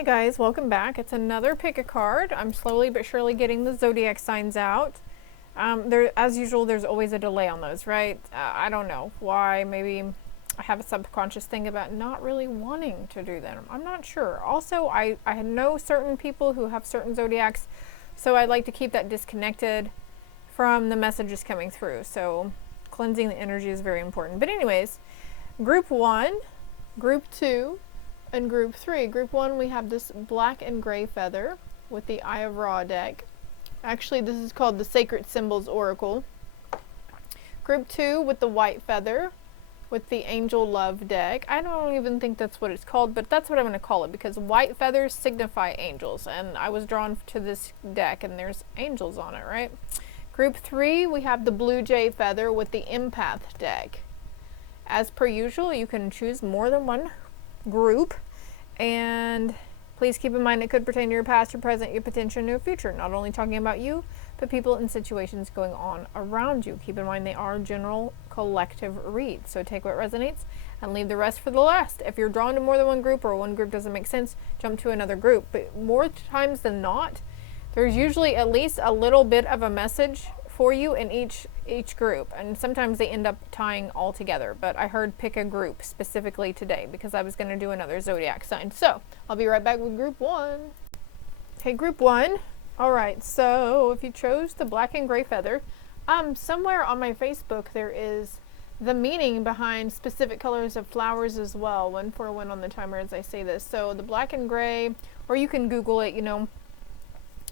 Hi guys, welcome back. It's another pick a card. I'm slowly but surely getting the zodiac signs out. As usual, there's always a delay on those, right? I don't know why. Maybe I have a subconscious thing about not really wanting to do them. I'm not sure. Also, I know certain people who have certain zodiacs, so I'd like to keep that disconnected from the messages coming through. So cleansing the energy is very important. But anyways, group 1, group 2, and group 3. Group 1, we have this black and gray feather with the Eye of Ra deck. Actually, this is called the Sacred Symbols Oracle. Group 2 with the white feather with the Angel Love deck. I don't even think that's what it's called, but that's what I'm going to call it because white feathers signify angels, and I was drawn to this deck and there's angels on it, right? Group 3, we have the blue jay feather with the Empath deck. As per usual, you can choose more than one group, and please keep in mind it could pertain to your past, your present, your potential, and your future. Not only talking about you, but people and situations going on around you. Keep in mind they are general collective reads, so take what resonates and leave the rest for the last. If you're drawn to more than one group or one group doesn't make sense, jump to another group. But more times than not, there's usually at least a little bit of a message for you in each group, and sometimes they end up tying all together. But I heard pick a group specifically today because I was going to do another zodiac sign. So I'll be right back with group 1. Okay, group 1. All right, so if you chose the black and gray feather, somewhere on my Facebook there is the meaning behind specific colors of flowers as well. 141 on the timer as I say this. So the black and gray, or you can Google it, you know,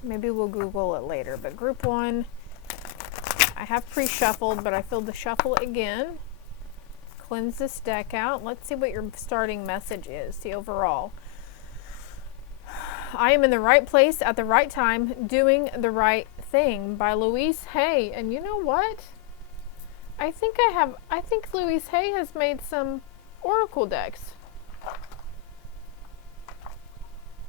maybe we'll Google it later. But group 1, I have pre-shuffled, but I filled the shuffle again. Cleanse this deck out. Let's see what your starting message is, the overall. I am in the right place at the right time, doing the right thing, by Louise Hay. And you know what? I think Louise Hay has made some oracle decks.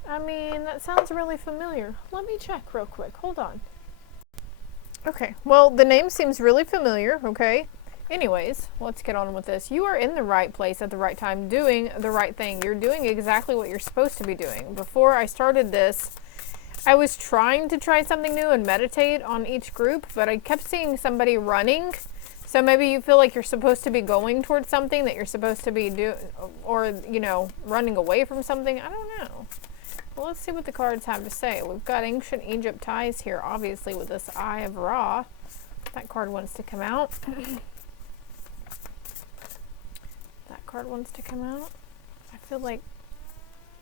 I mean, that sounds really familiar. Let me check real quick. Hold on. Okay, well, the name seems really familiar, okay? Anyways, let's get on with this. You are in the right place at the right time, doing the right thing. You're doing exactly what you're supposed to be doing. Before I started this, I was trying to try something new and meditate on each group, but I kept seeing somebody running. So maybe you feel like you're supposed to be going towards something that you're supposed to be doing, or, you know, running away from something. I don't know. Well, let's see what the cards have to say. We've got ancient Egypt ties here, obviously, with this Eye of Ra. That card wants to come out. That card wants to come out. I feel like,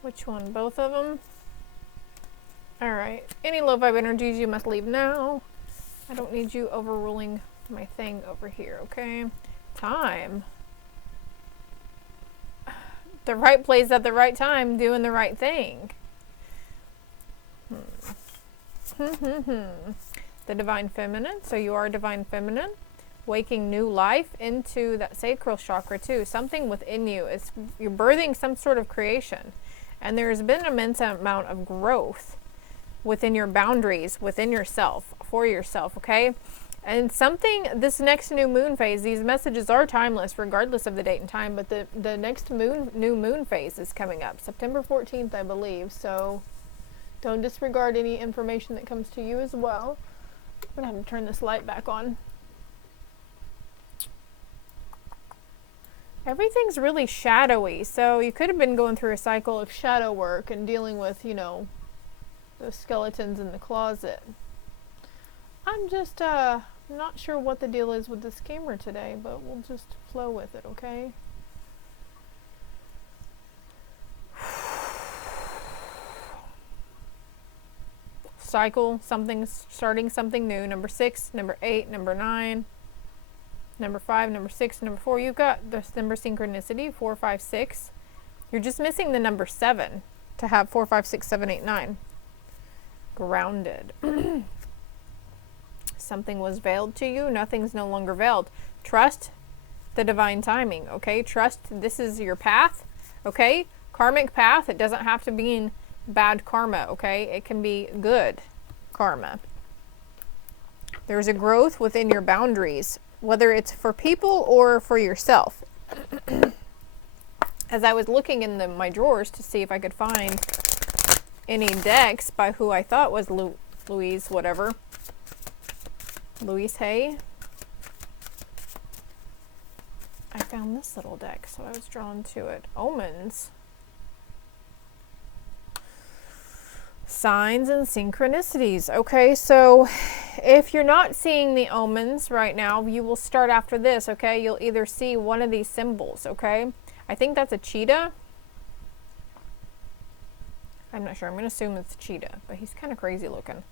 which one? Both of them? All right. Any low vibe energies you must leave now. I don't need you overruling my thing over here, okay? Time. The right place at the right time, doing the right thing. The divine feminine. So you are divine feminine, waking new life into that sacral chakra too. Something within you is, you're birthing some sort of creation, and there's been an immense amount of growth within your boundaries, within yourself, for yourself, okay? And something, this next new moon phase, these messages are timeless regardless of the date and time, but the next new moon phase is coming up September 14th, I believe. So don't disregard any information that comes to you as well. I'm gonna have to turn this light back on. Everything's really shadowy, so you could have been going through a cycle of shadow work and dealing with, you know, those skeletons in the closet. I'm just not sure what the deal is with this camera today, but we'll just flow with it, okay? Cycle, starting something new. Number 6, number 8, number 9, number 5, number 6, number 4. You've got this number synchronicity, 4, 5, 6. You're just missing the number 7 to have 4, 5, 6, 7, 8, 9. Grounded. Something was veiled to you. Nothing's no longer veiled. Trust the divine timing, okay? Trust this is your path, okay? Karmic path. It doesn't have to mean bad karma, okay? It can be good karma. There's a growth within your boundaries, whether it's for people or for yourself. As I was looking in my drawers to see if I could find any decks by who I thought was Louise, whatever. Louise Hay. I found this little deck, so I was drawn to it. Omens. Signs and synchronicities. Okay, so if you're not seeing the omens right now, you will start after this, okay? You'll either see one of these symbols, okay? I think that's a cheetah. I'm not sure. I'm going to assume it's a cheetah, but he's kind of crazy looking.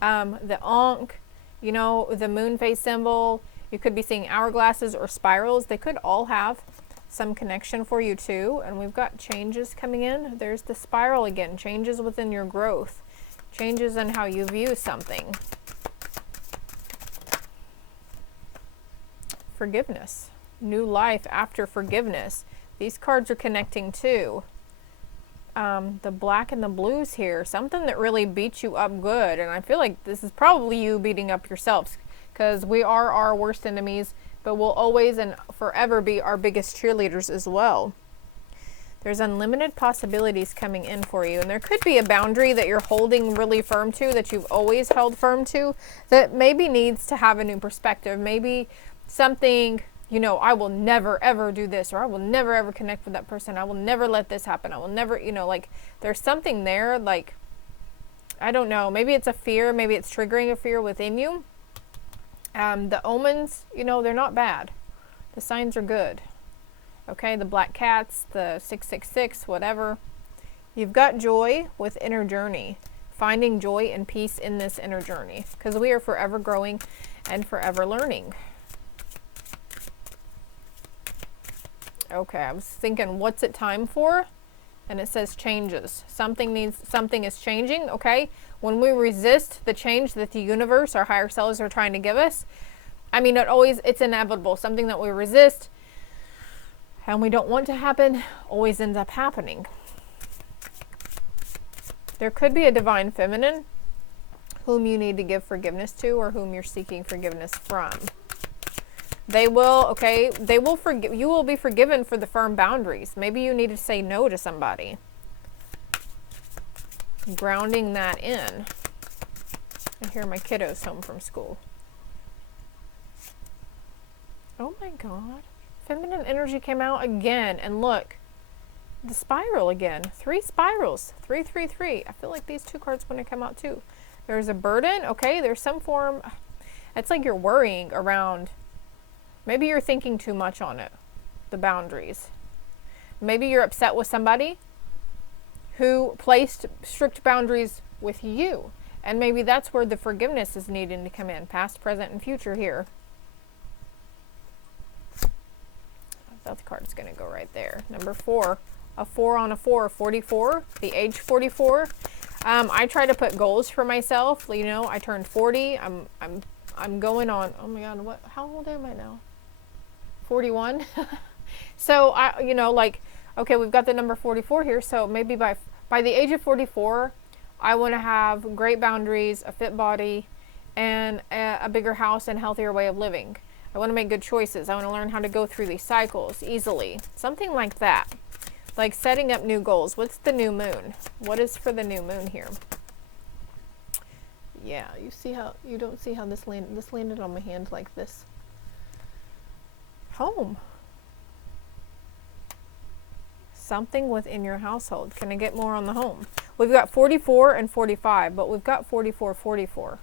The Ankh, you know, the moon phase symbol. You could be seeing hourglasses or spirals. They could all have some connection for you too. And we've got changes coming in. There's the spiral again. Changes within your growth. Changes in how you view something. Forgiveness. New life after forgiveness. These cards are connecting too. The black and the blues here. Something that really beats you up good. And I feel like this is probably you beating up yourselves. Because we are our worst enemies, but we'll always and forever be our biggest cheerleaders as well. There's unlimited possibilities coming in for you. And there could be a boundary that you're holding really firm to, that you've always held firm to, that maybe needs to have a new perspective. Maybe something, you know, I will never ever do this, or I will never ever connect with that person. I will never let this happen. I will never, you know, like there's something there, like, I don't know, maybe it's a fear, maybe it's triggering a fear within you. The omens, you know, they're not bad. The signs are good. Okay, the black cats, the 666, whatever. You've got joy with inner journey. Finding joy and peace in this inner journey. Because we are forever growing and forever learning. Okay, I was thinking, what's it time for? And it says changes. Something is changing, okay? When we resist the change that the universe, our higher selves, are trying to give us, I mean, it's inevitable. Something that we resist and we don't want to happen always ends up happening. There could be a divine feminine whom you need to give forgiveness to, or whom you're seeking forgiveness from. They will, okay, they will forgive, you will be forgiven for the firm boundaries. Maybe you need to say no to somebody. Grounding that in. I hear my kiddos home from school. Oh my God. Feminine energy came out again. And look, the spiral again. 3 spirals. 3, 3, 3. I feel like these 2 cards want to come out too. There's a burden. Okay, there's some form. It's like you're worrying around. Maybe you're thinking too much on it. The boundaries. Maybe you're upset with somebody who placed strict boundaries with you. And maybe that's where the forgiveness is needing to come in. Past, present, and future here. That card's going to go right there. Number 4. A 4 on a 4. 44. The age 44. I try to put goals for myself. You know, I turned 40. I'm going on, oh my God, how old am I now? 41. So you know, like, okay, we've got the number 44 here. So maybe by the age of 44, I want to have great boundaries, a fit body, and a bigger house and healthier way of living. I want to make good choices. I want to learn how to go through these cycles easily. Something like that. Like setting up new goals. What's the new moon? What is for the new moon here? Yeah, you see how, you don't see how this landed on my hand like this. Home. Something within your household. Can I get more on the home? We've got 44 and 45, but we've got 44, 44.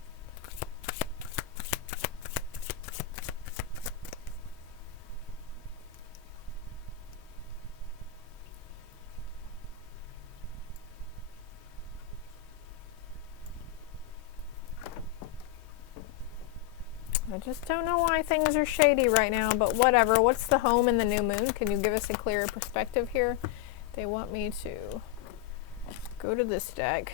I just don't know why things are shady right now, but whatever. What's the home in the new moon? Can you give us a clearer perspective here? They want me to go to this deck.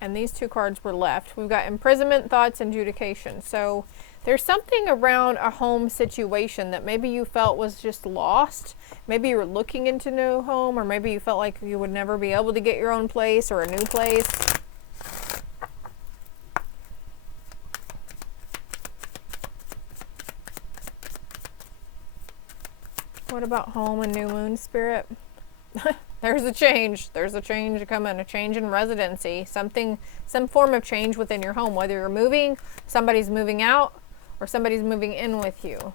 And these 2 cards were left. We've got imprisonment, thoughts, and adjudication. So there's something around a home situation that maybe you felt was just lost. Maybe you were looking into a new home, or maybe you felt like you would never be able to get your own place or a new place. What about home and new moon, Spirit? There's a change. There's a change coming, a change in residency. Something, some form of change within your home. Whether you're moving, somebody's moving out, or somebody's moving in with you.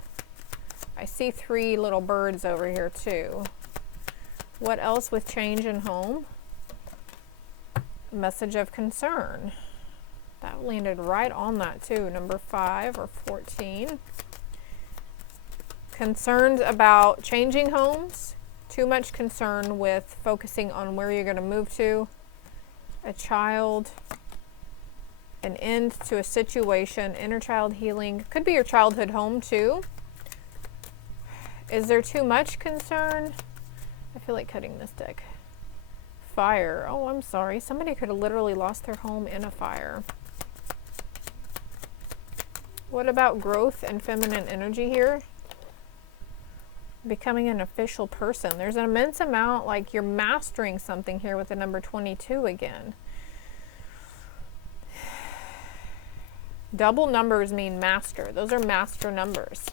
I see 3 little birds over here too. What else with change in home? Message of concern. That landed right on that too. Number 5 or 14. Concerns about changing homes. Too much concern with focusing on where you're going to move to. A child. An end to a situation. Inner child healing. Could be your childhood home too. Is there too much concern? I feel like cutting this deck. Fire. Oh, I'm sorry. Somebody could have literally lost their home in a fire. What about growth and feminine energy here? Becoming an official person. There's an immense amount, like you're mastering something here with the number 22 again. Double numbers mean master. Those are master numbers.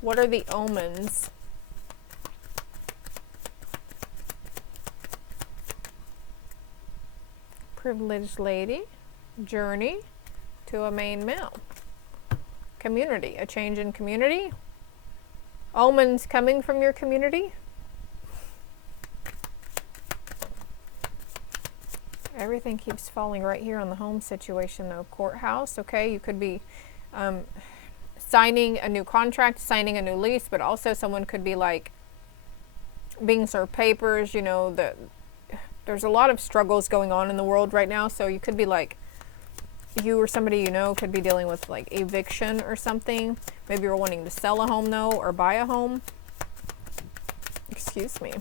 What are the omens? Privileged lady. Journey to a main male. Community. A change in community. Omens coming from your community. Everything keeps falling right here on the home situation though. Courthouse, okay, you could be signing a new contract, signing a new lease, but also someone could be like being served papers, you know, there's a lot of struggles going on in the world right now, so you could be like, you or somebody you know could be dealing with like eviction or something. Maybe you're wanting to sell a home though, or buy a home. Excuse me.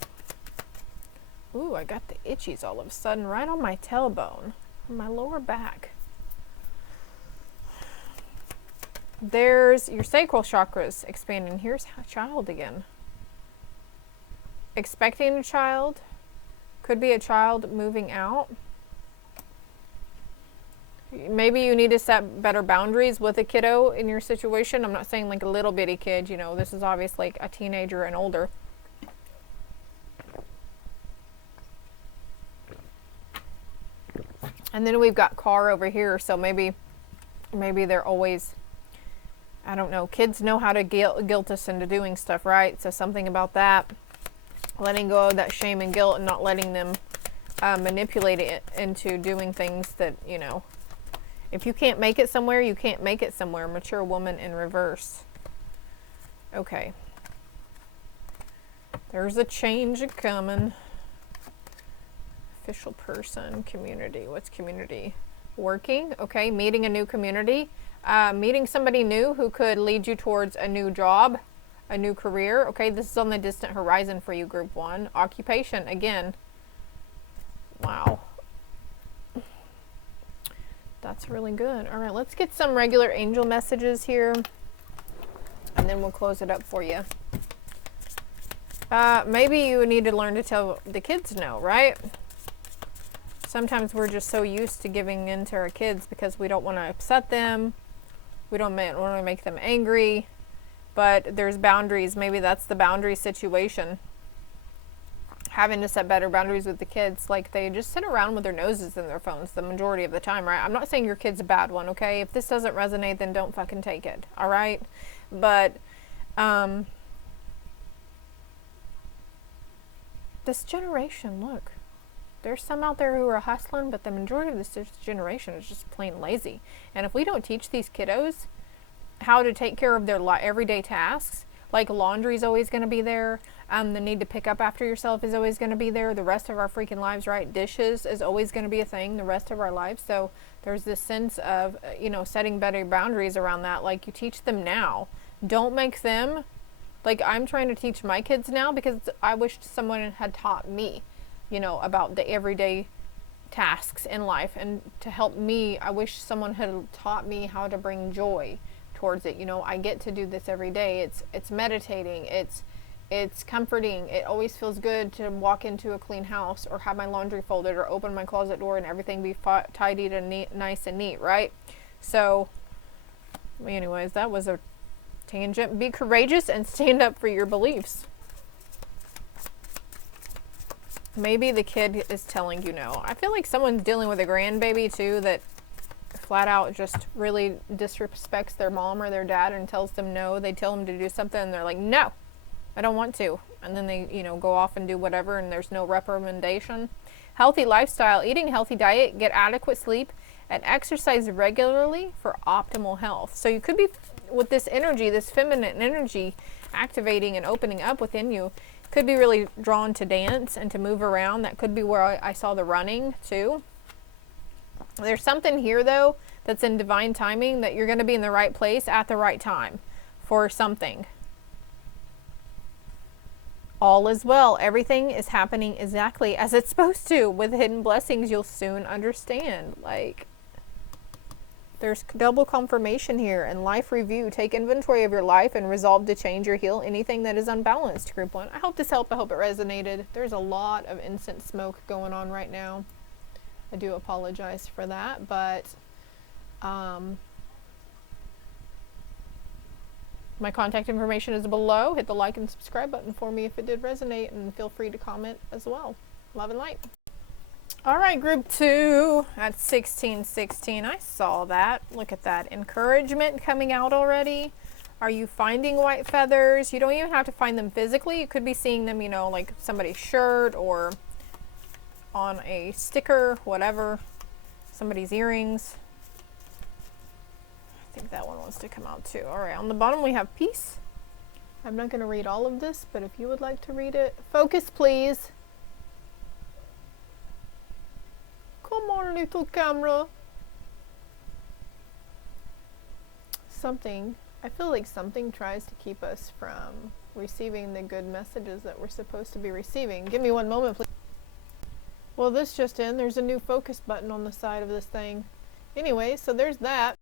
Ooh, I got the itchies all of a sudden right on my tailbone, on my lower back. There's your sacral chakras expanding. Here's a child again. Expecting a child. Could be a child moving out. Maybe you need to set better boundaries with a kiddo in your situation. I'm not saying like a little bitty kid, you know, this is obviously like a teenager and older. And then we've got car over here, so maybe they're always, I don't know, kids know how to guilt us into doing stuff, right? So something about that, letting go of that shame and guilt and not letting them manipulate it into doing things that, you know, if you can't make it somewhere, you can't make it somewhere. Mature woman in reverse. Okay. There's a change coming. Official person, community. What's community? Working, okay, meeting a new community. Meeting somebody new who could lead you towards a new job, a new career. Okay, this is on the distant horizon for you, group 1. Occupation, again. Wow. That's really good. All right, let's get some regular angel messages here, and then we'll close it up for you. Maybe you need to learn to tell the kids no, right? Sometimes we're just so used to giving in to our kids because we don't want to upset them. We don't want to make them angry, but there's boundaries. Maybe that's the boundary situation. Having to set better boundaries with the kids. Like they just sit around with their noses in their phones the majority of the time, right? I'm not saying your kid's a bad one, okay? If this doesn't resonate, then don't fucking take it, all right? But this generation, look. There's some out there who are hustling, but the majority of this generation is just plain lazy. And if we don't teach these kiddos how to take care of their everyday tasks, like laundry is always going to be there, the need to pick up after yourself is always going to be there, the rest of our freaking lives, right? Dishes is always going to be a thing the rest of our lives. So there's this sense of, you know, setting better boundaries around that. Like you teach them now. Don't make them, like I'm trying to teach my kids now because I wish someone had taught me, you know, about the everyday tasks in life. And to help me, I wish someone had taught me how to bring joy towards it. You know, I get to do this every day. It's meditating. It's comforting. It always feels good to walk into a clean house or have my laundry folded or open my closet door and everything be tidied and neat, nice and neat, right? So anyways, that was a tangent. Be courageous and stand up for your beliefs. Maybe the kid is telling you no. I feel like someone's dealing with a grandbaby too that flat out just really disrespects their mom or their dad and tells them no. They tell them to do something and they're like, no, I don't want to. And then they, you know, go off and do whatever and there's no reprimandation. Healthy lifestyle, eating a healthy diet, get adequate sleep, and exercise regularly for optimal health. So you could be, with this energy, this feminine energy activating and opening up within you, could be really drawn to dance and to move around. That could be where I saw the running too. There's something here though that's in divine timing, that you're going to be in the right place at the right time for something. All is well. Everything is happening exactly as it's supposed to. With hidden blessings, you'll soon understand. Like, there's double confirmation here. And life review. Take inventory of your life and resolve to change or heal anything that is unbalanced. Group 1. I hope this helped. I hope it resonated. There's a lot of incense smoke going on right now. I do apologize for that. But my contact information is below. Hit the like and subscribe button for me if it did resonate, and feel free to comment as well. Love and light. All right, group 2 at 1616. I saw that. Look at that. Encouragement coming out already. Are you finding white feathers? You don't even have to find them physically. You could be seeing them, you know, like somebody's shirt or on a sticker, whatever. Somebody's earrings. I think that one wants to come out too. All right, on the bottom we have peace. I'm not going to read all of this, but if you would like to read it, focus please. Come on, little camera. Something, I feel like something tries to keep us from receiving the good messages that we're supposed to be receiving. Give me one moment, please. Well, this just in, there's a new focus button on the side of this thing. Anyway, so there's that.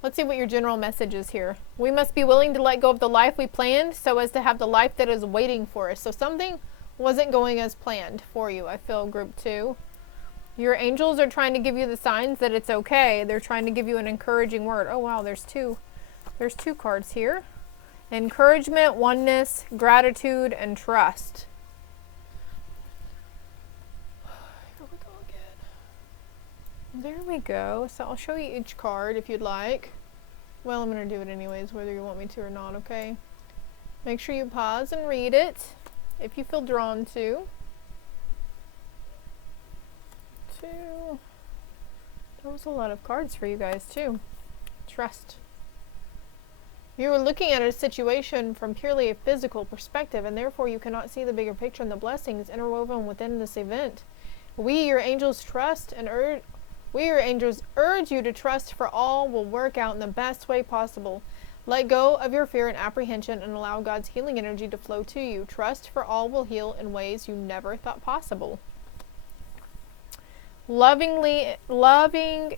Let's see what your general message is here. We must be willing to let go of the life we planned so as to have the life that is waiting for us. So something wasn't going as planned for you, I feel, group 2. Your angels are trying to give you the signs that it's okay. They're trying to give you an encouraging word. Oh wow, there's two cards here. Encouragement, oneness, gratitude, and trust. There we go. So I'll show you each card if you'd like. Well, I'm going to do it anyways, whether you want me to or not, okay? Make sure you pause and read it if you feel drawn to. That was a lot of cards for you guys too. Trust. You are looking at a situation from purely a physical perspective, and therefore you cannot see the bigger picture and the blessings interwoven within this event. We, your angels, urge you to trust, for all will work out in the best way possible. Let go of your fear and apprehension and allow God's healing energy to flow to you. Trust, for all will heal in ways you never thought possible. Loving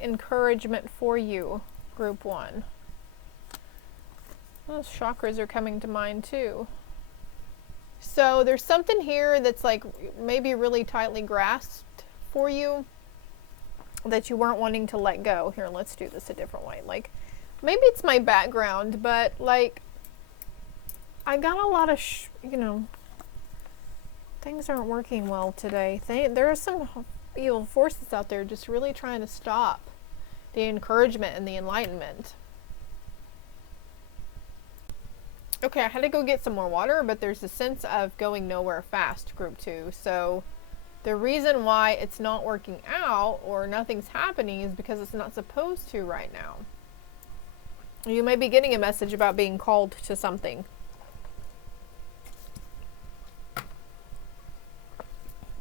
encouragement for you, group 1. Those chakras are coming to mind too. So there's something here that's like maybe really tightly grasped for you that you weren't wanting to let go. Here, let's do this a different way. Like, maybe it's my background, but like, I got a lot of, you know, things aren't working well today. There are some evil forces out there just really trying to stop the encouragement and the enlightenment. Okay, I had to go get some more water, but there's a sense of going nowhere fast, group 2. So the reason why it's not working out or nothing's happening is because it's not supposed to right now. You may be getting a message about being called to something.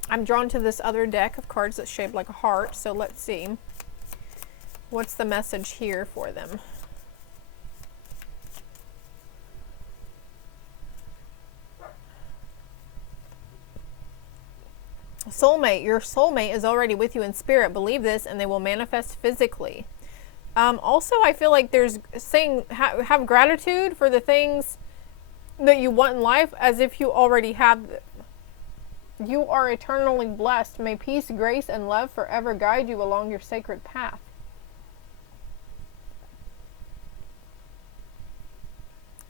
I'm drawn to this other deck of cards that's shaped like a heart, so let's see. What's the message here for them? Soulmate. Your soulmate is already with you in spirit. Believe this and they will manifest physically. Also, I feel like there's saying have gratitude for the things that you want in life as if you already have them. You are eternally blessed. May peace, grace, and love forever guide you along your sacred path.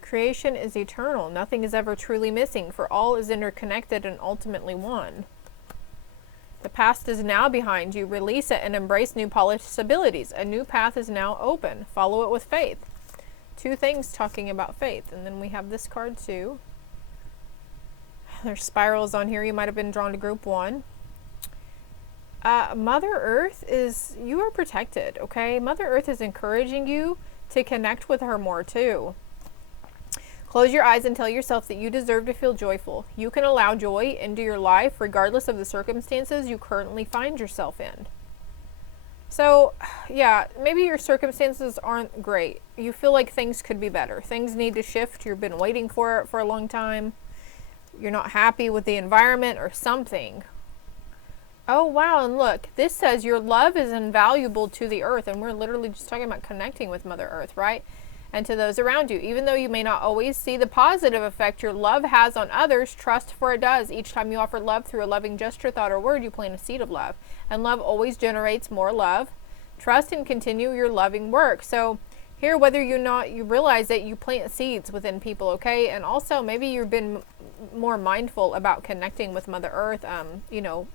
Creation is eternal. Nothing is ever truly missing, for all is interconnected and ultimately one. The past is now behind you. Release it and embrace new possibilities. A new path is now open. Follow it with faith. Two things talking about faith. And then we have this card too. There's spirals on here. You might have been drawn to group 1. Mother Earth you are protected, okay? Mother Earth is encouraging you to connect with her more too. Close your eyes and tell yourself that you deserve to feel joyful. You can allow joy into your life regardless of the circumstances you currently find yourself in. So, yeah, maybe your circumstances aren't great. You feel like things could be better. Things need to shift. You've been waiting for it for a long time. You're not happy with the environment or something. Oh, wow, and look, this says your love is invaluable to the earth, and we're literally just talking about connecting with Mother Earth, right? And to those around you. Even though you may not always see the positive effect your love has on others, trust for it does. Each time you offer love through a loving gesture, thought, or word, you plant a seed of love. And love always generates more love. Trust and continue your loving work. So here, whether you realize that you plant seeds within people, okay? And also, maybe you've been more mindful about connecting with Mother Earth. You know,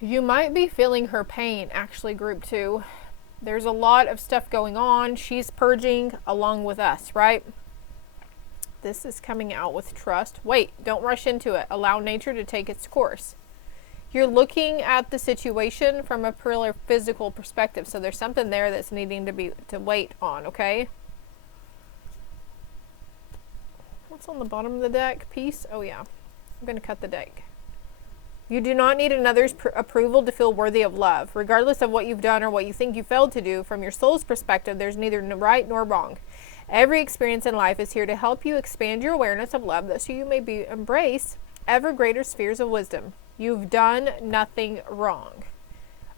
you might be feeling her pain, actually, group 2. There's a lot of stuff going on. She's purging along with us, right? This is coming out with trust. Wait, don't rush into it. Allow nature to take its course. You're looking at the situation from a purely physical perspective. So there's something there that's needing to wait on, okay? What's on the bottom of the deck? Peace? Oh yeah. I'm going to cut the deck. You do not need another's approval to feel worthy of love. Regardless of what you've done or what you think you failed to do, from your soul's perspective, there's neither right nor wrong. Every experience in life is here to help you expand your awareness of love, so you may embrace ever greater spheres of wisdom. You've done nothing wrong.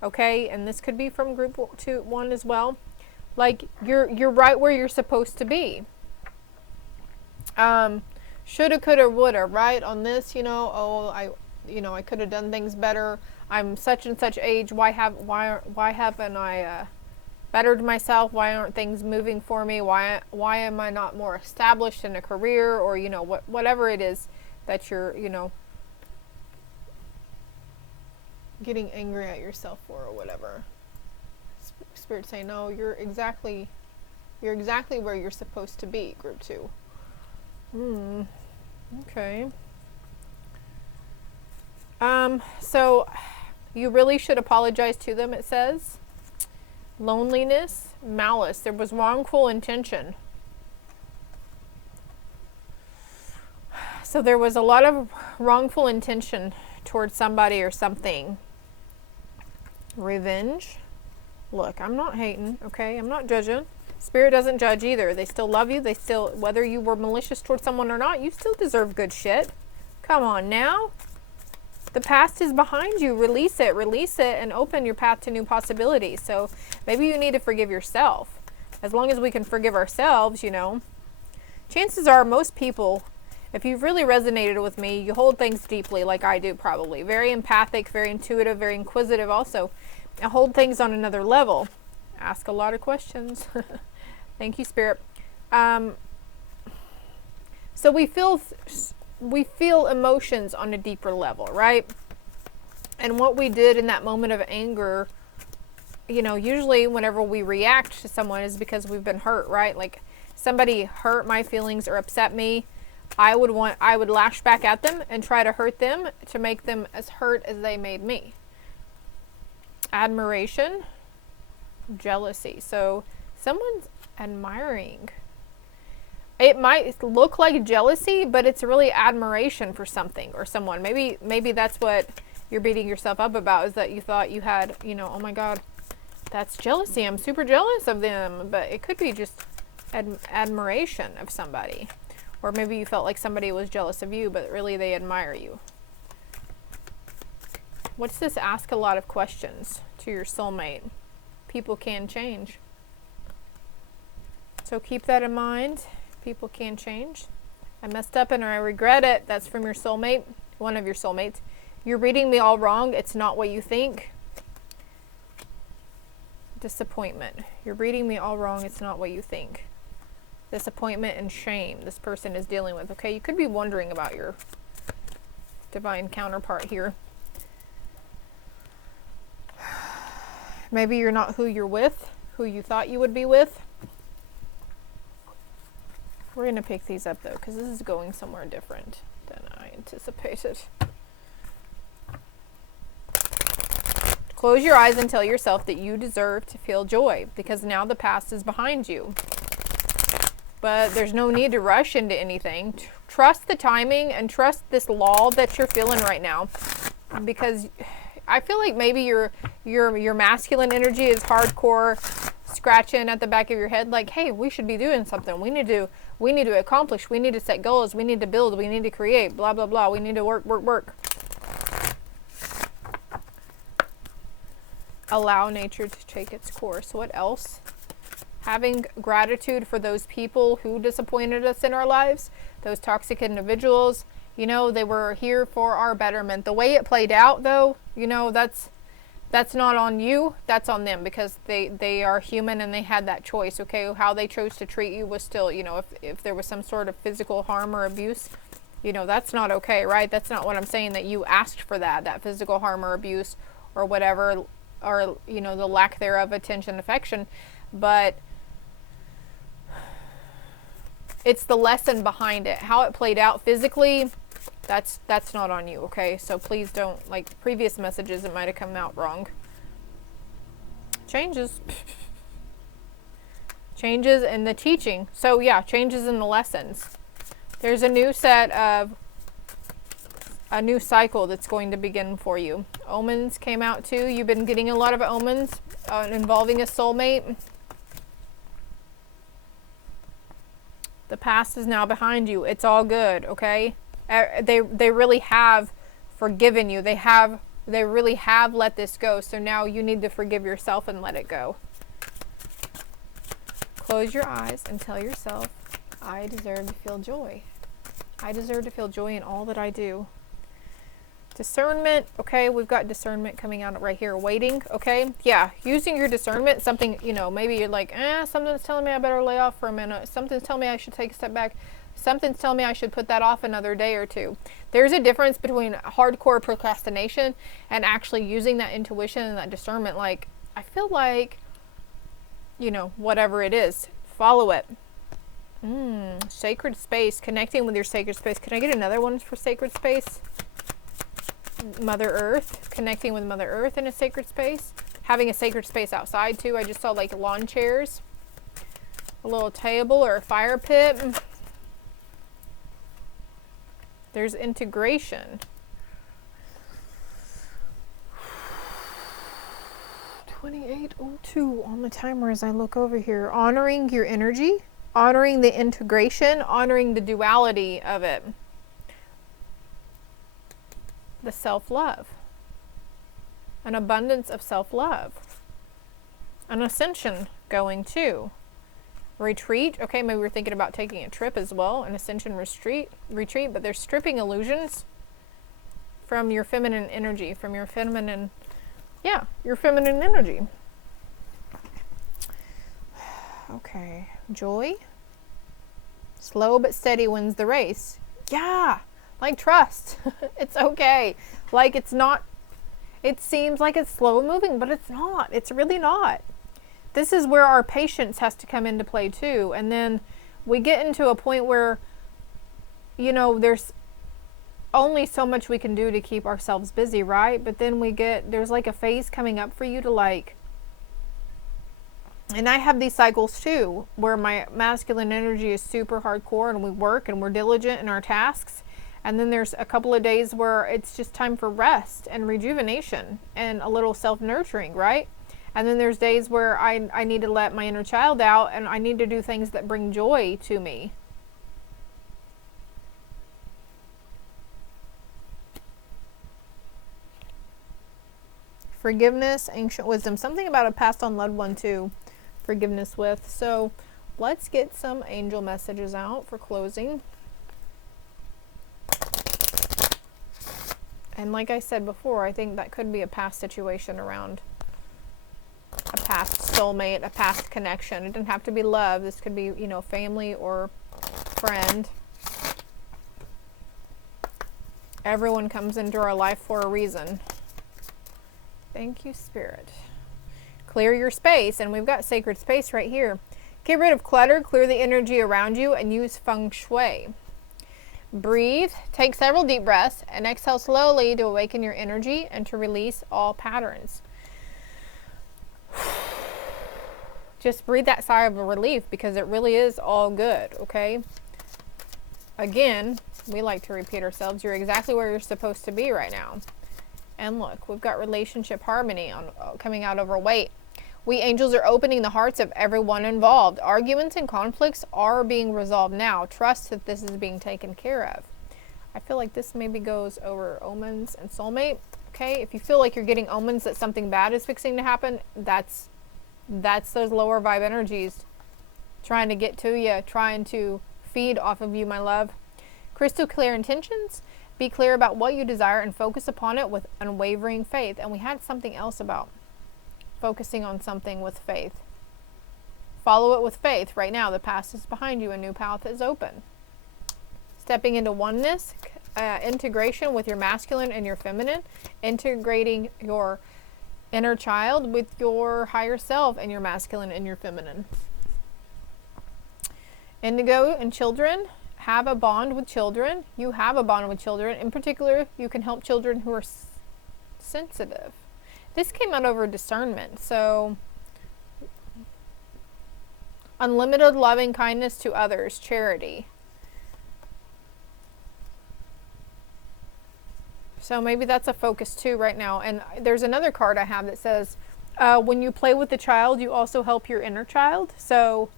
Okay? And this could be from group 1 as well. Like, you're right where you're supposed to be. Shoulda, coulda, woulda, right? On this, you know, I could have done things better. I'm such and such age. Why haven't I bettered myself? Why aren't things moving for me? Why am I not more established in a career, or whatever it is that you're getting angry at yourself for, or whatever. Spirit saying, no, you're exactly where you're supposed to be, group 2. Okay. So you really should apologize to them, it says. Loneliness, malice. There was wrongful intention. So there was a lot of wrongful intention towards somebody or something. Revenge. Look, I'm not hating, okay? I'm not judging. Spirit doesn't judge either. They still love you. They still, whether you were malicious towards someone or not, you still deserve good shit. Come on now. The past is behind you. Release it, and open your path to new possibilities. So maybe you need to forgive yourself. As long as we can forgive ourselves, chances are most people, if you've really resonated with me, you hold things deeply, like I do probably. Very empathic, very intuitive, very inquisitive also. I hold things on another level. Ask a lot of questions. Thank you, Spirit. So we feel emotions on a deeper level, right? And what we did in that moment of anger, usually whenever we react to someone is because we've been hurt, right? Like somebody hurt my feelings or upset me, I would lash back at them and try to hurt them to make them as hurt as they made me. Admiration, jealousy. So someone's admiring. It might look like jealousy, but it's really admiration for something or someone. Maybe that's what you're beating yourself up about, is that you thought you had, oh my God, that's jealousy. I'm super jealous of them. But it could be just admiration of somebody. Or maybe you felt like somebody was jealous of you, but really they admire you. What's this? Ask a lot of questions to your soulmate. People can change. So keep that in mind. People can change. I messed up and I regret it. That's from your soulmate, one of your soulmates. You're reading me all wrong. It's not what you think. Disappointment. You're reading me all wrong. It's not what you think. Disappointment and shame this person is dealing with. Okay, you could be wondering about your divine counterpart here. Maybe you're not who you're with, who you thought you would be with. We're going to pick these up though, because this is going somewhere different than I anticipated. Close your eyes and tell yourself that you deserve to feel joy, because now the past is behind you. But there's no need to rush into anything. Trust the timing and trust this lull that you're feeling right now, because I feel like maybe your masculine energy is hardcore scratching at the back of your head, like, hey, we should be doing something. We need to accomplish. We need to set goals. We need to build. We need to create. Blah blah blah. We need to work. Allow nature to take its course. What else? Having gratitude for those people who disappointed us in our lives, those toxic individuals. You know, they were here for our betterment. The way it played out, though, you know, that's not on you. That's on them, because they are human and they had that choice. Okay, how they chose to treat you was still, you know, if there was some sort of physical harm or abuse, you know, that's not okay, right? That's not what I'm saying, that you asked for that physical harm or abuse or whatever, or, you know, the lack thereof attention, affection. But it's the lesson behind it. How it played out physically, that's not on you, okay? So please don't, like previous messages, it might have come out wrong. Changes. Changes in the teaching. So yeah, changes in the lessons. There's a new new cycle that's going to begin for you. Omens came out too. You've been getting a lot of omens involving a soulmate. The past is now behind you. It's all good, okay? They really have forgiven you. They really have let this go. So now you need to forgive yourself and let it go. Close your eyes and tell yourself, I deserve to feel joy. I deserve to feel joy in all that I do. Discernment, okay, we've got discernment coming out right here, waiting, okay? Yeah, using your discernment, something, you know, maybe you're like, something's telling me I better lay off for a minute. Something's telling me I should take a step back. Something's telling me I should put that off another day or two. There's a difference between hardcore procrastination and actually using that intuition and that discernment. Like, I feel like, you know, whatever it is, follow it. Sacred space, connecting with your sacred space. Can I get another one for sacred space? Mother Earth, connecting with Mother Earth in a sacred space. Having a sacred space outside too. I just saw like lawn chairs, a little table or a fire pit. There's integration. 28:02 on the timer as I look over here. Honoring your energy, honoring the integration, honoring the duality of it. The self-love, an abundance of self-love, an ascension going too. Retreat, okay, maybe we're thinking about taking a trip as well, an ascension retreat, but they're stripping illusions from your feminine energy, from your feminine, your feminine energy. Okay, joy, slow but steady wins the race. Yeah. Like trust. It's okay. Like it's not, it seems like it's slow moving, but it's not. It's really not. This is where our patience has to come into play too. And then we get into a point where, you know, there's only so much we can do to keep ourselves busy, right? But then there's like a phase coming up for you to like, and I have these cycles too, where my masculine energy is super hardcore and we work and we're diligent in our tasks. And then there's a couple of days where it's just time for rest and rejuvenation and a little self-nurturing, right? And then there's days where I need to let my inner child out and I need to do things that bring joy to me. Forgiveness, ancient wisdom, something about a passed on loved one too, forgiveness with. So let's get some angel messages out for closing. And like I said before, I think that could be a past situation around a past soulmate, a past connection. It doesn't have to be love. This could be, you know, family or friend. Everyone comes into our life for a reason. Thank you, Spirit. Clear your space, and we've got sacred space right here. Get rid of clutter, clear the energy around you, and use feng shui. Breathe, take several deep breaths, and exhale slowly to awaken your energy and to release all patterns. Just breathe that sigh of relief, because it really is all good, okay? Again, we like to repeat ourselves. You're exactly where you're supposed to be right now. And look, we've got relationship harmony coming out over weight. We angels are opening the hearts of everyone involved. Arguments and conflicts are being resolved now. Trust that this is being taken care of. I feel like this maybe goes over omens and soulmate. Okay, if you feel like you're getting omens that something bad is fixing to happen, that's those lower vibe energies trying to get to you, trying to feed off of you, my love. Crystal clear intentions. Be clear about what you desire and focus upon it with unwavering faith. And we had something else about focusing on something with faith. Follow it with faith. Right now, the past is behind you. A new path is open. Stepping into oneness, integration with your masculine and your feminine, integrating your inner child with your higher self and your masculine and your feminine. Indigo and children. Have a bond with children. You have a bond with children. In particular, you can help children who are sensitive. This came out over discernment. So, unlimited loving kindness to others, charity. So maybe that's a focus too right now. And there's another card I have that says, when you play with the child, you also help your inner child. So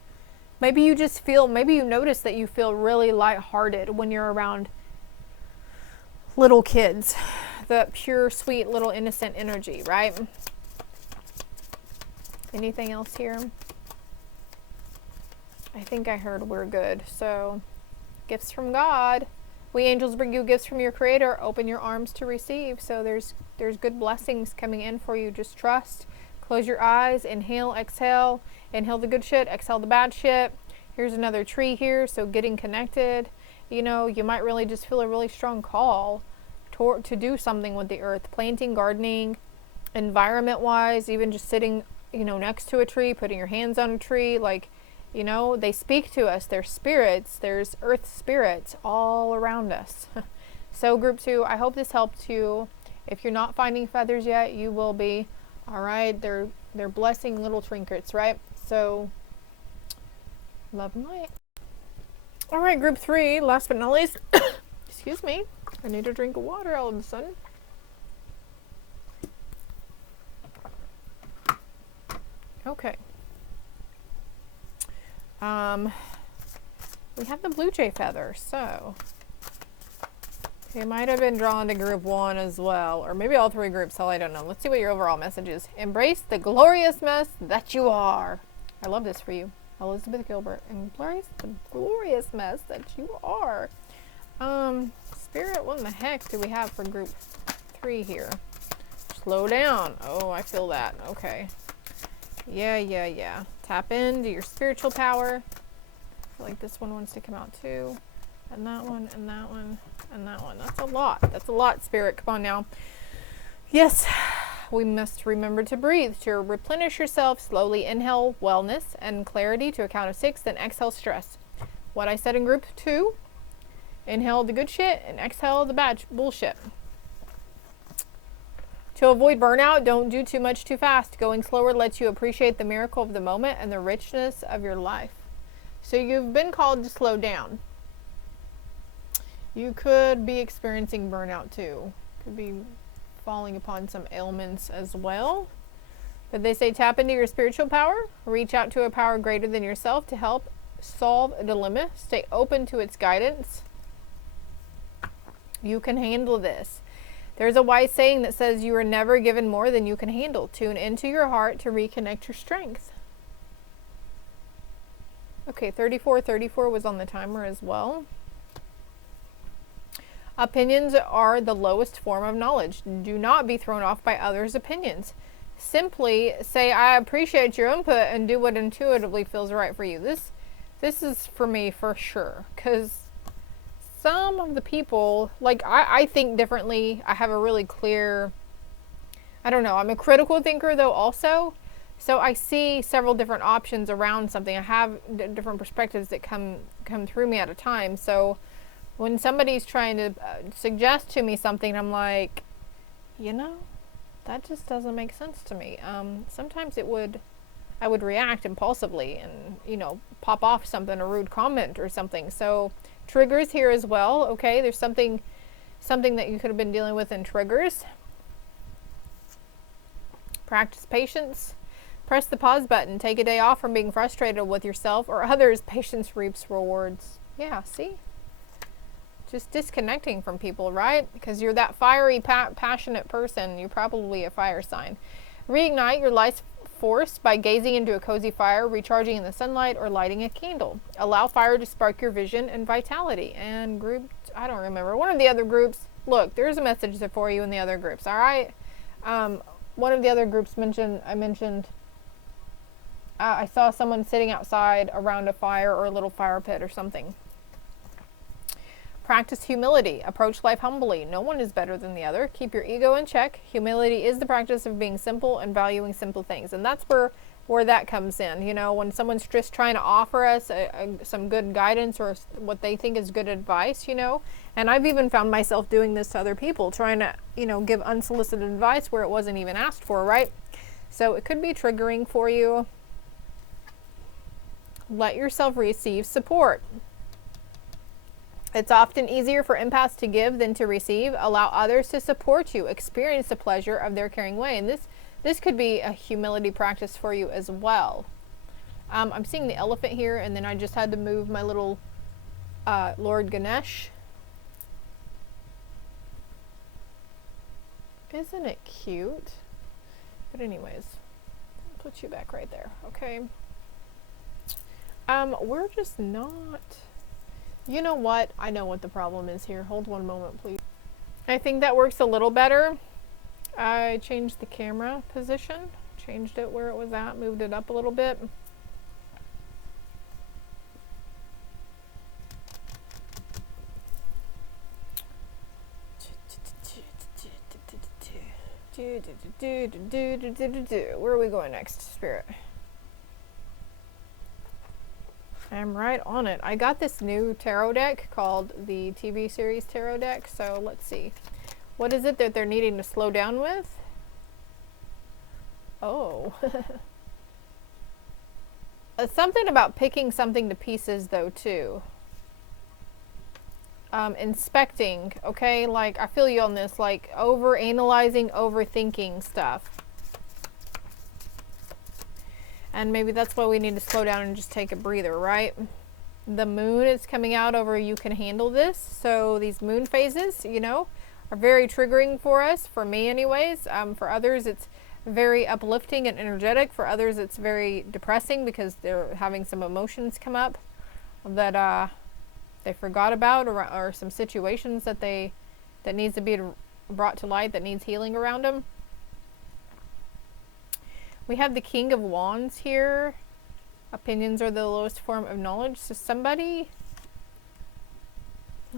maybe you just feel, maybe you notice that you feel really lighthearted when you're around little kids. The pure, sweet, little innocent energy, right? Anything else here? I think I heard we're good. So, gifts from God. We angels bring you gifts from your Creator. Open your arms to receive. So there's good blessings coming in for you. Just trust. Close your eyes. Inhale, exhale. Inhale the good shit. Exhale the bad shit. Here's another tree here. So getting connected. You know, you might really just feel a really strong call to do something with the earth. Planting, gardening, environment-wise. Even just sitting, you know, next to a tree. Putting your hands on a tree. Like, you know, they speak to us. They're spirits. There's earth spirits all around us. So group 2, I hope this helped you. If you're not finding feathers yet, you will be. All right. They're blessing little trinkets, right? So love and light. All right, group 3, last but not least. Excuse me. I need a drink of water all of a sudden. Okay. We have the blue jay feather, so it might have been drawn to group 1 as well, or maybe all 3 groups, hell, I don't know. Let's see what your overall message is. Embrace the glorious mess that you are. I love this for you, Elizabeth Gilbert. Embrace the glorious mess that you are. Spirit, what in the heck do we have for group 3 here? Slow down. Oh, I feel that. Okay. Yeah. Tap into your spiritual power. I feel like this one wants to come out too. And that one, and that one, and that one. That's a lot. That's a lot, Spirit. Come on now. Yes, we must remember to breathe. To replenish yourself, slowly inhale wellness and clarity to a count of 6, then exhale stress. What I said in group 2, inhale the good shit and exhale the bad bullshit. To avoid burnout, don't do too much too fast. Going slower lets you appreciate the miracle of the moment and the richness of your life. So you've been called to slow down. You could be experiencing burnout too. Could be falling upon some ailments as well. But they say tap into your spiritual power. Reach out to a power greater than yourself to help solve a dilemma. Stay open to its guidance. You can handle this. There's a wise saying that says you are never given more than you can handle. Tune into your heart to reconnect your strength. Okay, 34 was on the timer as well. Opinions are the lowest form of knowledge. Do not be thrown off by others' opinions. Simply say, I appreciate your input and do what intuitively feels right for you. This is for me for sure, because some of the people, like I think differently. I have a really clear, I don't know, I'm a critical thinker though also. So I see several different options around something. I have different perspectives that come through me at a time. So when somebody's trying to suggest to me something, I'm like, you know, that just doesn't make sense to me. Sometimes I would react impulsively and, you know, pop off something, a rude comment or something. So triggers here as well. Okay, there's something that you could have been dealing with in triggers. Practice patience. Press the pause button. Take a day off from being frustrated with yourself or others. Patience reaps rewards. Yeah, see? Just disconnecting from people, right? Because you're that fiery, passionate person. You're probably a fire sign. Reignite your life force by gazing into a cozy fire, recharging in the sunlight, or lighting a candle. Allow fire to spark your vision and vitality. And group, I don't remember. One of the other groups, look, there's a message there for you in the other groups, all right? One of the other groups I saw someone sitting outside around a fire or a little fire pit or something. Practice humility. Approach life humbly. No one is better than the other. Keep your ego in check. Humility is the practice of being simple and valuing simple things. And that's where that comes in. You know, when someone's just trying to offer us some good guidance or what they think is good advice, you know. And I've even found myself doing this to other people, trying to, you know, give unsolicited advice where it wasn't even asked for, right? So it could be triggering for you. Let yourself receive support. It's often easier for empaths to give than to receive. Allow others to support you. Experience the pleasure of their caring way. And this could be a humility practice for you as well. I'm seeing the elephant here, and then I just had to move my little Lord Ganesh. Isn't it cute? But anyways, I'll put you back right there, okay? We're just not... You know what? I know what the problem is here. Hold one moment, please. I think that works a little better. I changed the camera position. Changed it where it was at. Moved it up a little bit. Where are we going next, Spirit? I'm right on it. I got this new tarot deck called the TV series tarot deck. So let's see. What is it that they're needing to slow down with? Oh. Something about picking something to pieces though too. Inspecting, okay? Like, I feel you on this. Like, over-analyzing, overthinking stuff. And maybe that's why we need to slow down and just take a breather, right? The moon is coming out over you can handle this. So these moon phases, you know, are very triggering for us. For me anyways. For others, it's very uplifting and energetic. For others, it's very depressing because they're having some emotions come up that they forgot about, or some situations that needs to be brought to light, that needs healing around them. We have the King of Wands here. Opinions are the lowest form of knowledge. So somebody...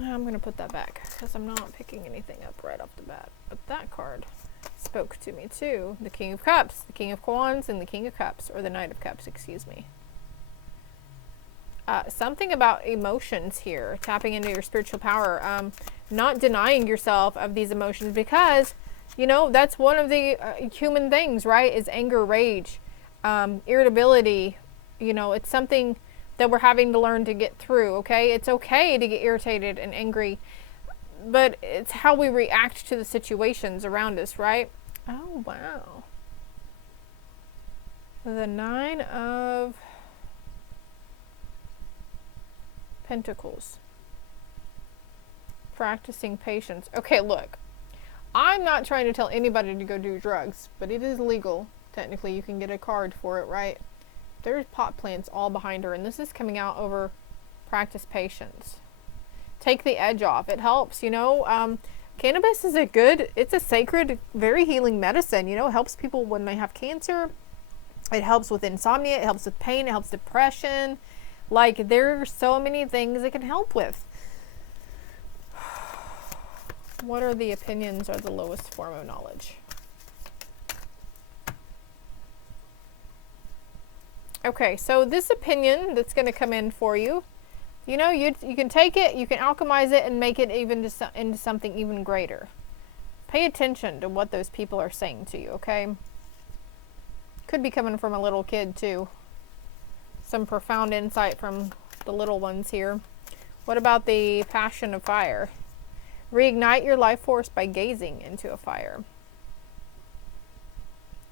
I'm going to put that back because I'm not picking anything up right off the bat. But that card spoke to me too. The King of Cups, the King of Wands, and the King of Cups, or the Knight of Cups, excuse me. Something about emotions here. Tapping into your spiritual power. Not denying yourself of these emotions because... You know, that's one of the human things, right? Is anger, rage, irritability. You know, it's something that we're having to learn to get through, okay? It's okay to get irritated and angry, but it's how we react to the situations around us, right? Oh, wow. The Nine of Pentacles. Practicing patience. Okay, look. I'm not trying to tell anybody to go do drugs, but it is legal. Technically, you can get a card for it, right? There's pot plants all behind her, and this is coming out over practice patience. Take the edge off. It helps, you know. Cannabis is it's a sacred, very healing medicine. You know, it helps people when they have cancer. It helps with insomnia. It helps with pain. It helps depression. Like, there are so many things it can help with. What are the opinions are the lowest form of knowledge? Okay, so this opinion that's going to come in for you, you know, you can take it, you can alchemize it and make it even into something even greater. Pay attention to what those people are saying to you, okay? Could be coming from a little kid too. Some profound insight from the little ones here. What about the passion of fire? Reignite your life force by gazing into a fire.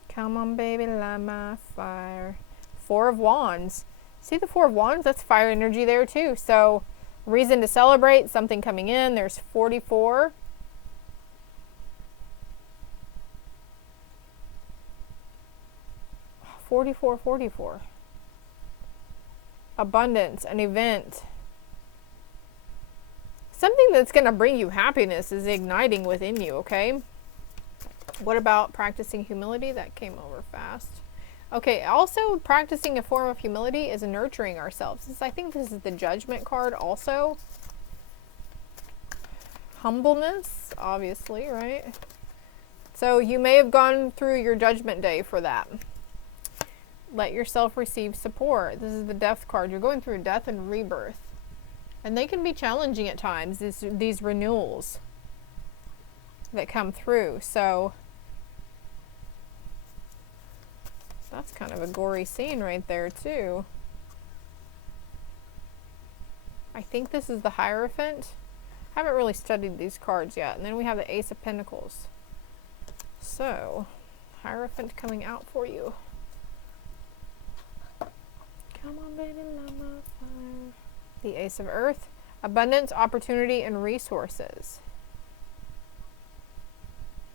Come on, baby, light my fire. Four of Wands. See the Four of Wands? That's fire energy there too. So, reason to celebrate, something coming in. There's 44. Abundance, an event. Something that's going to bring you happiness is igniting within you, okay? What about practicing humility? That came over fast. Okay, also practicing a form of humility is nurturing ourselves. I think this is the Judgment card also. Humbleness, obviously, right? So you may have gone through your Judgment day for that. Let yourself receive support. This is the Death card. You're going through death and rebirth. And they can be challenging at times, these renewals that come through. So that's kind of a gory scene right there too. I think this is the Hierophant. I haven't really studied these cards yet. And then we have the Ace of Pentacles. So, Hierophant coming out for you. Come on, baby, light my fire. The Ace of Earth. Abundance, opportunity, and resources.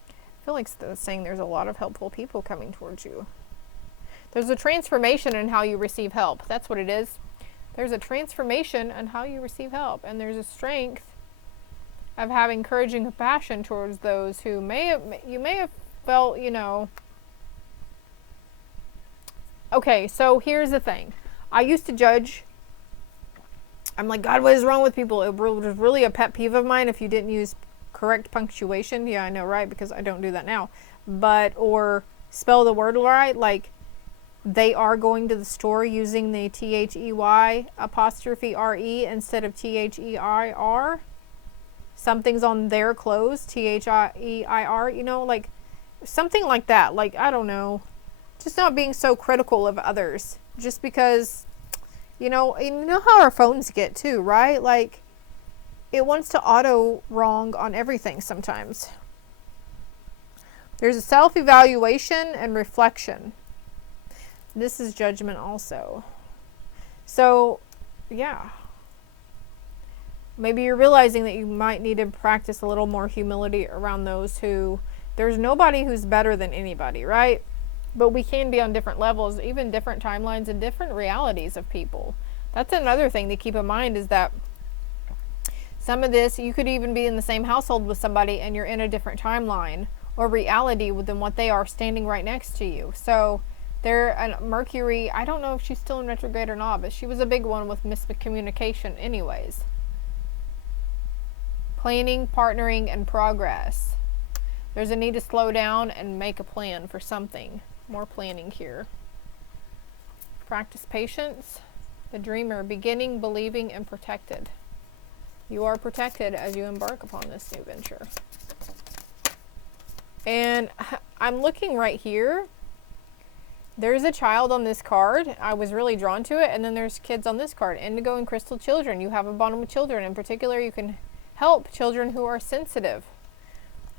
I feel like it's saying there's a lot of helpful people coming towards you. There's a transformation in how you receive help. That's what it is. There's a transformation in how you receive help. And there's a strength of having courage and compassion towards those who you may have felt, you know. Okay, so here's the thing. I used to judge. I'm like, God, what is wrong with people? It was really a pet peeve of mine if you didn't use correct punctuation. Yeah, I know, right? Because I don't do that now. Or spell the word right. Like, they are going to the store using the THEY apostrophe RE instead of THEIR. Something's on their clothes, THEIR, you know, like something like that. Like, I don't know. Just not being so critical of others. Just because, you know how our phones get too, right? Like, it wants to auto wrong on everything sometimes. There's a self-evaluation and reflection. This is Judgment also. So, yeah. Maybe you're realizing that you might need to practice a little more humility around those who, there's nobody who's better than anybody, right? But we can be on different levels, even different timelines and different realities of people. That's another thing to keep in mind, is that some of this, you could even be in the same household with somebody and you're in a different timeline or reality than what they are standing right next to you. So Mercury, I don't know if she's still in retrograde or not, but she was a big one with miscommunication anyways. Planning, partnering, and progress. There's a need to slow down and make a plan for something. More planning here. Practice patience. The Dreamer, beginning, believing, and protected. You are protected as you embark upon this new venture. And I'm looking right here. There's a child on this card. I was really drawn to it. And then there's kids on this card. Indigo and crystal children. You have a bond with children. In particular, you can help children who are sensitive.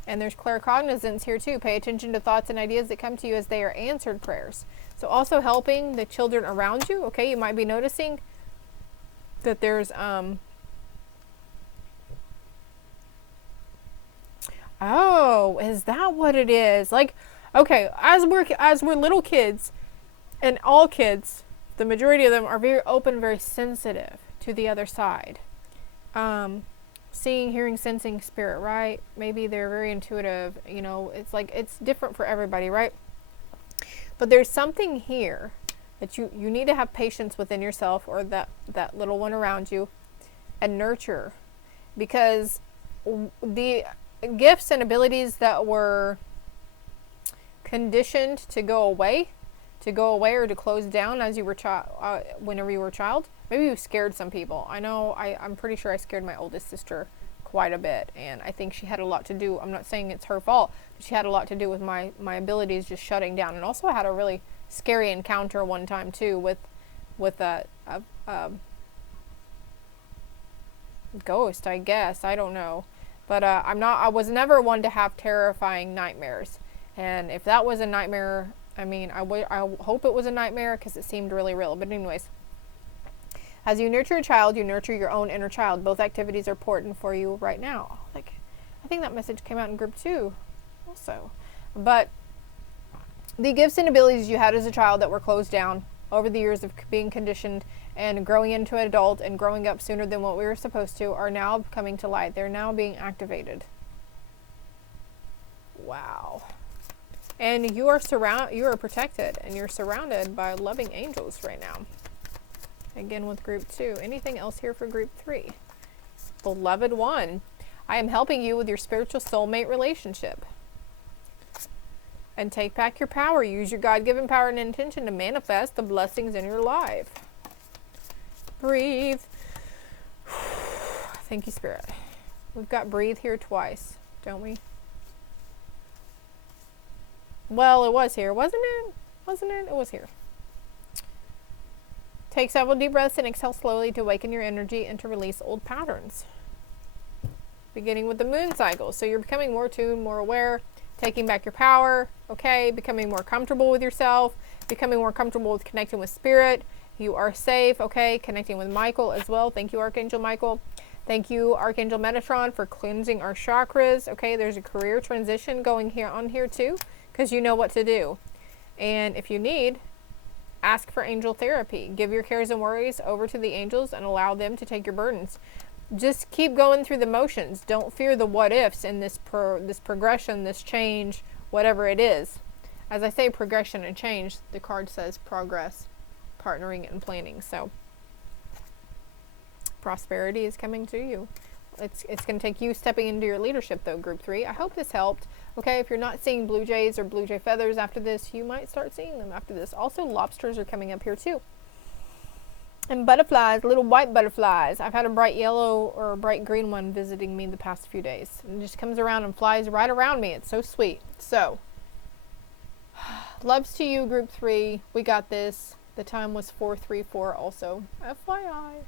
And there's claircognizance here too. Pay attention to thoughts and ideas that come to you as they are answered prayers. So also helping the children around you. Okay, you might be noticing that there's oh, is that what it is? Like, okay, as we're little kids, and all kids, the majority of them are very open, very sensitive to the other side. Seeing, hearing, sensing, spirit, right? Maybe they're very intuitive, you know, it's like, it's different for everybody, right? But there's something here that you need to have patience within yourself or that little one around you and nurture, because the gifts and abilities that were conditioned to go away to go away or to close down as you were whenever you were a child. Maybe you scared some people. I know I'm pretty sure I scared my oldest sister quite a bit, and I think she had a lot to do. I'm not saying it's her fault, but she had a lot to do with my abilities just shutting down. And also I had a really scary encounter one time too with a ghost, I guess. I don't know. But I was never one to have terrifying nightmares. And if that was a nightmare, I mean, I hope it was a nightmare because it seemed really real. But anyways, as you nurture a child, you nurture your own inner child. Both activities are important for you right now. Like, I think that message came out in group 2 also. But the gifts and abilities you had as a child that were closed down over the years of being conditioned and growing into an adult and growing up sooner than what we were supposed to are now coming to light. They're now being activated. Wow. And you are protected, and you're surrounded by loving angels right now. Again with group 2. Anything else here for group 3? Beloved one, I am helping you with your spiritual soulmate relationship. And take back your power. Use your God-given power and intention to manifest the blessings in your life. Breathe. Thank you, Spirit. We've got breathe here twice, don't we? Well, it was here, wasn't it? Wasn't it? It was here. Take several deep breaths and exhale slowly to awaken your energy and to release old patterns. Beginning with the moon cycle. So you're becoming more tuned, more aware, taking back your power, okay? Becoming more comfortable with yourself, becoming more comfortable with connecting with Spirit. You are safe, okay? Connecting with Michael as well. Thank you, Archangel Michael. Thank you, Archangel Metatron, for cleansing our chakras. Okay, there's a career transition going on here too, because you know what to do. And if you need, ask for angel therapy. Give your cares and worries over to the angels and allow them to take your burdens. Just keep going through the motions. Don't fear the what ifs in this progression, this change, whatever it is. As I say progression and change, the card says progress, partnering and planning. So prosperity is coming to you. It's going to take you stepping into your leadership though, group 3. I hope this helped. Okay, if you're not seeing blue jays or blue jay feathers after this, you might start seeing them after this. Also, lobsters are coming up here too. And butterflies, little white butterflies. I've had a bright yellow or a bright green one visiting me the past few days. And it just comes around and flies right around me. It's so sweet. So, loves to you, group 3. We got this. The time was 4:34 also. FYI.